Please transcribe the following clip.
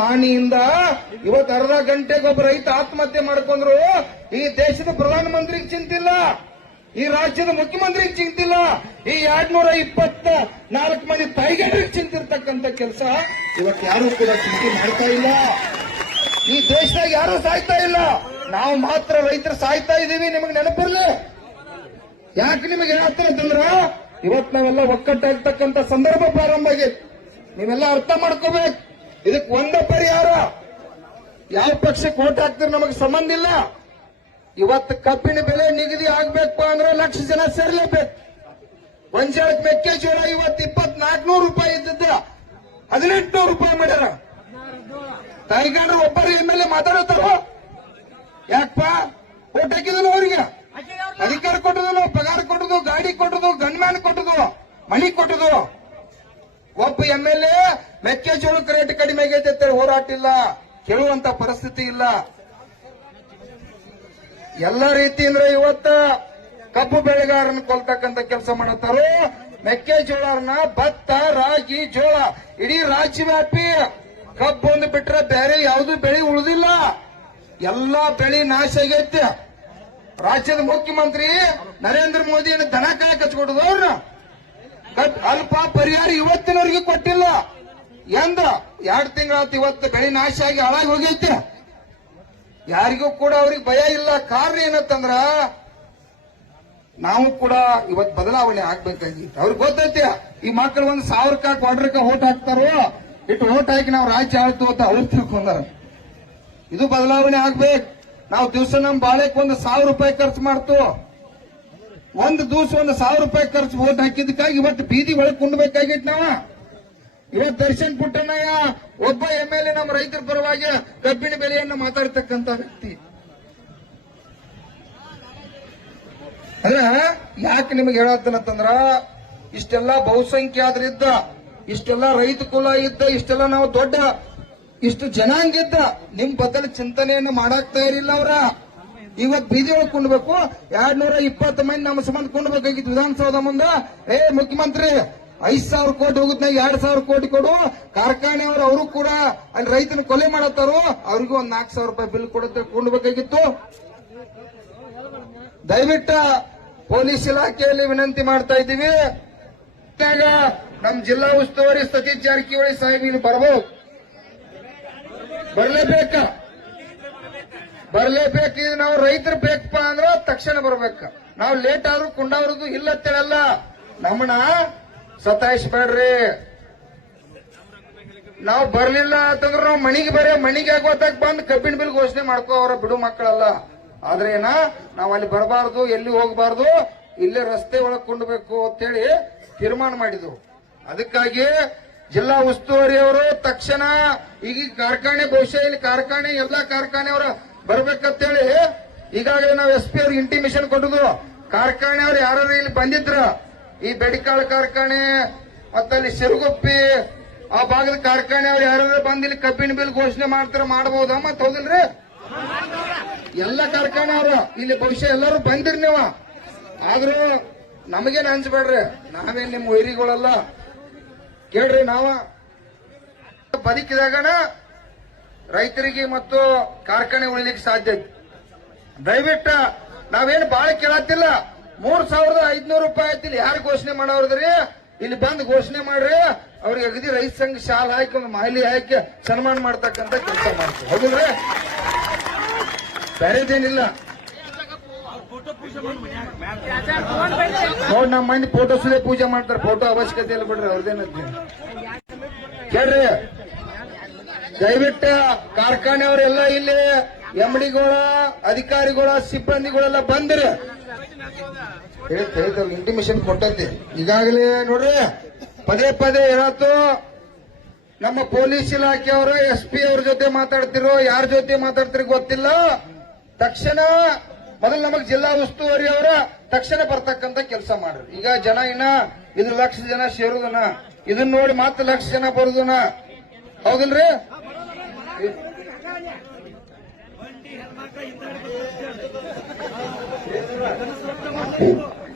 ಹಾನಿಯಿಂದ ಇವತ್ತು ಅರ್ಧ ಗಂಟೆಗೆ ಒಬ್ಬ ರೈತ ಆತ್ಮಹತ್ಯೆ ಮಾಡ್ಕೊಂಡ್ರು, ಈ ದೇಶದ ಪ್ರಧಾನಮಂತ್ರಿಗೆ ಚಿಂತಿಲ್ಲ, ಈ ರಾಜ್ಯದ ಮುಖ್ಯಮಂತ್ರಿಗೆ ಚಿಂತಿಲ್ಲ, ಈ ಎರಡ್ನೂರ ಇಪ್ಪತ್ತ ನಾಲ್ಕು ಮಂದಿ ತಾಯಿಗೇರಿಗೆ ಚಿಂತಿರ್ತಕ್ಕಂಥ ಕೆಲಸ ಇವತ್ತು ಯಾರು ಕೂಡ ಚಿಂತೆ ಮಾಡ್ತಾ ಇಲ್ಲ. ಈ ದೇಶದಾಗ ಯಾರು ಸಾಯ್ತಾ ಇಲ್ಲ. ನಾವು ಮಾತ್ರ ರೈತರು ಸಾಯ್ತಾ ಇದೀವಿ ನಿಮಗೆ ನೆನಪಿರ್ಲಿ? ಯಾಕೆ ನಿಮಗೆ ಹೇಳ್ತಾರೆ ಅಂತಂದ್ರ ಇವತ್ ನಾವೆಲ್ಲ ಒಕ್ಕಟ್ಟಾಗ್ತಕ್ಕಂಥ ಸಂದರ್ಭ ಪ್ರಾರಂಭ ಆಗಿದೆ. ನೀವೆಲ್ಲ ಅರ್ಥ ಮಾಡ್ಕೋಬೇಕು. ಇದಕ್ ಒಂದ ಪರಿಹಾರ. ಯಾವ ಪಕ್ಷಕ್ಕೆ ಓಟ್ ಹಾಕ್ತಿರ್ ನಮಗೆ ಸಂಬಂಧ ಇಲ್ಲ. ಇವತ್ತು ಕಬ್ಬಿನ ಬೆಲೆ ನಿಗದಿ ಆಗ್ಬೇಕು ಅಂದ್ರೆ ಲಕ್ಷ ಜನ ಸೇರ್ಲೇಬೇಕು. ಗೊಂಜಾಳಕ್ ಮೆಕ್ಕೆಜೋಳ ಇವತ್ತು ಇಪ್ಪತ್ನಾಲ್ಕನೂರು ರೂಪಾಯಿ ಇದ್ದಿದ್ದ. ಹದಿನೆಂಟುನೂರು ರೂಪಾಯಿ ಮಾಡ್ಯಾರ. ತಾಯಿಗಾರರು ಒಬ್ಬರು ಎಂ ಎಲ್ ಎ ಮಾತಾಡತ್ತಾರ ಯಾಕಪ್ಪ? ಓಟ್ ಹಾಕಿದನು ಅವ್ರಿಗೆ. ಅಧಿಕಾರ ಕೊಟ್ಟದು ಪಗಾರ ಕೊಟ್ಟದು ಗಾಡಿ ಕೊಟ್ಟದು ಗನ್ಮ್ಯಾನ್ ಕೊಟ್ಟದು ಮಣಿ ಕೊಟ್ಟದು ಒಬ್ಬ ಎಂ ಎಲ್ ಎ ಮೆಕ್ಕೆಜೋಳಕ್ಕೆ ರೇಟ್ ಕಡಿಮೆ ಆಗೈತೆ ಹೋರಾಟ ಇಲ್ಲ. ಕೇಳುವಂತ ಪರಿಸ್ಥಿತಿ ಇಲ್ಲ. ಎಲ್ಲ ರೀತಿಯಿಂದ ಇವತ್ತ ಕಬ್ಬು ಬೆಳೆಗಾರನ ಕೊಲ್ತಕ್ಕಂತ ಕೆಲಸ ಮಾಡತ್ತಾರು? ಮೆಕ್ಕೆಜೋಳನ ಭತ್ತ, ರಾಗಿ, ಜೋಳ, ಇಡೀ ರಾಜ್ಯವ್ಯಾಪಿ ಕಬ್ಬು ಒಂದು ಬಿಟ್ರೆ ಬೇರೆ ಯಾವುದು ಬೆಳೆ ಉಳಿದಿಲ್ಲ. ಎಲ್ಲಾ ಬೆಳೆ ನಾಶ ಆಗೈತೆ. ರಾಜ್ಯದ ಮುಖ್ಯಮಂತ್ರಿ ನರೇಂದ್ರ ಮೋದಿ ದನ ಕಾಯ ಕಚ್ಕೊಡುದು ಅಲ್ಪ ಪರಿಹಾರ ಇವತ್ತಿನವರೆಗೂ ಕೊಟ್ಟಿಲ್ಲ. ಎಂದ ಎರಡು ತಿಂಗಳಾತು ಇವತ್ತು ಬೆಳೆ ನಾಶ ಆಗಿ ಹಾಳಾಗಿ ಹೋಗೈತೆ. ಯಾರಿಗೂ ಕೂಡ ಅವ್ರಿಗೆ ಭಯ ಇಲ್ಲ. ಕಾರಣ ಏನತ್ತಂದ್ರ ನಾವು ಕೂಡ ಇವತ್ತು ಬದಲಾವಣೆ ಆಗ್ಬೇಕಾಗಿತ್ತು. ಅವ್ರಿಗೆ ಗೊತ್ತೈತೆ, ಈ ಮಕ್ಕಳು ಒಂದು ಸಾವಿರಕ್ಕ ಕ್ವಾರ್ಟರ್ಕ ಓಟ್ ಹಾಕ್ತಾರೋ, ಇಟ್ಟು ಓಟ್ ಹಾಕಿ ನಾವು ರಾಜ್ಯ ಆಳ್ತು ಅಂತ ಅವ್ರು ತಿಳ್ಕೊಂಡಾರ. ಇದು ಬದಲಾವಣೆ ಆಗ್ಬೇಕು. ನಾವು ದಿವಸ ನಮ್ ಬಾಳೆಕ್ ಒಂದು ಸಾವಿರ ರೂಪಾಯಿ ಖರ್ಚು ಮಾಡ್ತು. ಒಂದು ದಿವಸ ಒಂದು ಸಾವಿರ ರೂಪಾಯಿ ಖರ್ಚು ಓಟ್ ಹಾಕಿದ್ದಕ್ಕಾಗಿ ಇವತ್ತು ಬೀದಿ ಒಳಗೆ ಕುಂಡ್ಬೇಕಾಗಿತ್ತು ನಾವ. ಇವತ್ತು ದರ್ಶನ್ ಪುಟ್ಟಣ್ಣಯ್ಯ ಒಬ್ಬ ಎಂ ಎಲ್ ಎ ನಮ್ಮ ರೈತರ ಪರವಾಗಿ ಕಬ್ಬಿನ ಬೆಲೆಯನ್ನು ಮಾತಾಡ್ತಕ್ಕಂತ ವ್ಯಕ್ತಿ. ಅಂದ್ರೆ ಯಾಕೆ ನಿಮಗೆ ಹೇಳತ್ತಂದ್ರ ಇಷ್ಟೆಲ್ಲ ಬಹುಸಂಖ್ಯಾತರಿದ್ದ ಇಷ್ಟೆಲ್ಲ ರೈತ ಕುಲ ಇದ್ದ, ಇಷ್ಟೆಲ್ಲ ನಾವು ದೊಡ್ಡ, ಇಷ್ಟು ಜನಾಂಗಿದ್ದ ನಿಮ್ ಬದಲು ಚಿಂತನೆಯನ್ನು ಮಾಡಾಕ್ತಾ ಇರಲಿಲ್ಲ ಅವ್ರ. ಇವತ್ ಬೀದಿ ಒಳಗೆ ಕುಂಡ್ಬೇಕು ಎರಡ್ ನೂರ ಇಪ್ಪತ್ತು ಮಂದಿ ನಮ್ಮ ಸಂಬಂಧ ಕುಂಡ್ಬೇಕಾಗಿತ್ತು ವಿಧಾನಸೌಧ ಮುಂದ. ಏ, ಮುಖ್ಯಮಂತ್ರಿ, ಐದ್ ಸಾವಿರ ಕೋಟಿ ಹೋಗುತ್ತ, ಎರಡ್ ಸಾವಿರ ಕೋಟಿ ಕೊಡು. ಕಾರ್ಖಾನೆ ಅವರು ಕೂಡ ಅಲ್ಲಿ ರೈತನ ಕೊಲೆ ಮಾಡತ್ತಾರು. ಅವ್ರಿಗೂ ಒಂದ್ ನಾಲ್ಕು ಸಾವಿರ ರೂಪಾಯಿ ಬಿಲ್ ಕೊಡುತ್ತೆ ಕುಂಡ್ಬೇಕಾಗಿತ್ತು ದಯವಿಟ್ಟು ಪೊಲೀಸ್ ಇಲಾಖೆಯಲ್ಲಿ ವಿನಂತಿ ಮಾಡ್ತಾ ಇದ್ದೀವಿ. ನಮ್ ಜಿಲ್ಲಾ ಉಸ್ತುವಾರಿ ಸತೀಶ್ ಜಾರಕಿಹೊಳಿ ಸಾಹೇಬ್ ಇಲ್ಲಿ ಬರ್ಬೋದು. ಬರ್ಲೇಬೇಕ? ಬರ್ಲೇಬೇಕು ನಾವು ರೈತರು ಬೇಕಪ್ಪ ಅಂದ್ರ ತಕ್ಷಣ ಬರ್ಬೇಕು. ನಾವು ಲೇಟ್ ಆದ್ರೂ ಕುಂಡವ್ರದ್ದು ಇಲ್ಲ ಅಂತೇಳಲ್ಲ. ನಮ್ಮನ್ನ ಸತಾಯಿಸ್ಬೇಡ್ರಿ ನಾವು ಬರ್ಲಿಲ್ಲ ಅಂತಂದ್ರೆ ನಾವು ಮಣಿಗೆ ಬರೇ ಮಣಿಗೆ ಆಗೋತಾಗ ಬಂದು ಕಬ್ಬಿನ ಬಿಲ್ ಘೋಷಣೆ ಮಾಡ್ಕೋ ಅವರ ಬಿಡು ಮಕ್ಕಳಲ್ಲ. ಆದ್ರೆ ಏನ, ನಾವು ಅಲ್ಲಿ ಬರಬಾರ್ದು, ಎಲ್ಲಿ ಹೋಗಬಾರ್ದು, ಇಲ್ಲೇ ರಸ್ತೆ ಒಳಗೆ ಕೊಂಡ್ಬೇಕು ಅಂತೇಳಿ ತೀರ್ಮಾನ ಮಾಡಿದ್ರು ಅದಕ್ಕಾಗಿ ಜಿಲ್ಲಾ ಉಸ್ತುವಾರಿಯವರು ತಕ್ಷಣ ಈಗ ಕಾರ್ಖಾನೆ, ಬಹುಶಃ ಇಲ್ಲಿ ಕಾರ್ಖಾನೆ, ಎಲ್ಲಾ ಕಾರ್ಖಾನೆಯವರು ಬರ್ಬೇಕಂತೇಳಿ ಈಗಾಗಲೇ ನಾವು ಎಸ್ ಪಿ ಅವ್ರಿಗೆ ಇಂಟಿಮೇಶನ್ ಕೊಟ್ಟದು ಕಾರ್ಖಾನೆ ಅವ್ರು ಯಾರು ಇಲ್ಲಿ ಬಂದಿದ್ರ, ಈ ಬೆಡಿಕಾಳ ಕಾರ್ಖಾನೆ, ಮತ್ತಲ್ಲಿ ಸಿರುಗುಪ್ಪಿ, ಆ ಭಾಗದ ಕಾರ್ಖಾನೆ ಅವ್ರು ಯಾರು ಬಂದ್ ಇಲ್ಲಿ ಕಬ್ಬಿನ ಬಿಲ್ ಘೋಷಣೆ ಮಾಡ್ತಾರ ಮಾಡಬಹುದ ಮತ್ ಹೌದಿಲ್ರಿ? ಎಲ್ಲ ಕಾರ್ಖಾನೆ ಅವ್ರು, ಇಲ್ಲಿ ಬಹುಶಃ ಎಲ್ಲರೂ ಬಂದಿರಿ ನೀವು. ಆದ್ರೂ ನಮಗೇನ್ ಅನ್ಸ್ಬೇಡ್ರಿ, ನಾವೇನ್ ನಿಮ್ ವೈರಿಗಳಲ್ಲ. ಕೇಳ್ರಿ ನಾವ. ಬದುಕಿದಾಗನ ರೈತರಿಗೆ ಮತ್ತು ಕಾರ್ಖಾನೆ ಉಳಿಲಿಕ್ಕೆ ಸಾಧ್ಯ ಐತಿ. ದಯವಿಟ್ಟು ನಾವೇನು ಬಾಳ ಕೇಳತ್ತಿಲ್ಲ. ಮೂರ್ ಸಾವಿರದ ಐದ್ನೂರು ರೂಪಾಯಿ ಆಯ್ತಿಲ್ಲ ಯಾರು ಘೋಷಣೆ ಮಾಡೋರ್ದ್ರಿ? ಇಲ್ಲಿ ಬಂದು ಘೋಷಣೆ ಮಾಡ್ರಿ. ಅವ್ರಿಗೆ ಅಗದಿ ರೈತ ಸಂಘ ಶಾಲ್ ಹಾಕಿ ಒಂದು ಮಾಹಿಲಿ ಹಾಕಿ ಸನ್ಮಾನ ಮಾಡ್ತಕ್ಕಂತ ಕೆಲಸ ಮಾಡ್ತೀವಿ. ಹೌದಲ್ರಿ? ಬೇರೆದೇನಿಲ್ಲ. ನೋಡ್ ನಮ್ಮ ಮಂದಿ ಫೋಟೋ ಸುದೇ ಪೂಜೆ ಮಾಡ್ತಾರೆ. ಫೋಟೋ ಅವಶ್ಯಕತೆ ಇಲ್ಲ ಬಿಡ್ರಿ ಅವ್ರದೇನ ಕೇಳ್ರಿ? ದಯವಿಟ್ಟು ಕಾರ್ಖಾನೆಯವರೆಲ್ಲ ಇಲ್ಲಿ ಎಮ್ಡಿಗಳ ಅಧಿಕಾರಿಗಳ, ಸಿಬ್ಬಂದಿಗಳೆಲ್ಲ ಬಂದ್ರೆ. ಇಂಟಿಮೇಷನ್ ಕೊಟ್ಟಂತೆ. ಈಗಾಗಲೇ ನೋಡ್ರಿ, ಪದೇ ಪದೇ ಹೇಳತ್ತು ನಮ್ಮ ಪೊಲೀಸ್ ಇಲಾಖೆಯವರು ಎಸ್ ಪಿ ಅವ್ರ ಜೊತೆ ಮಾತಾಡ್ತಿರೋ, ಯಾರ ಜೊತೆ ಮಾತಾಡ್ತಿರೋ ಗೊತ್ತಿಲ್ಲ. ತಕ್ಷಣ ಮೊದಲು ನಮಗ್ ಜಿಲ್ಲಾ ಉಸ್ತುವಾರಿ ಅವರ ತಕ್ಷಣ ಬರ್ತಕ್ಕಂತ ಕೆಲಸ ಮಾಡ್ರಿ. ಈಗ ಜನ ಇನ್ನ ಇದು ಲಕ್ಷ ಜನ ಸೇರುದನ. ಇದನ್ನ ನೋಡಿ ಮತ್ತೆ ಲಕ್ಷ ಜನ ಬರುದನ. ಹೌದಿಲ್ರಿ? ಬಂಡಿ ಹೆಣ್ಮಕ್ಳ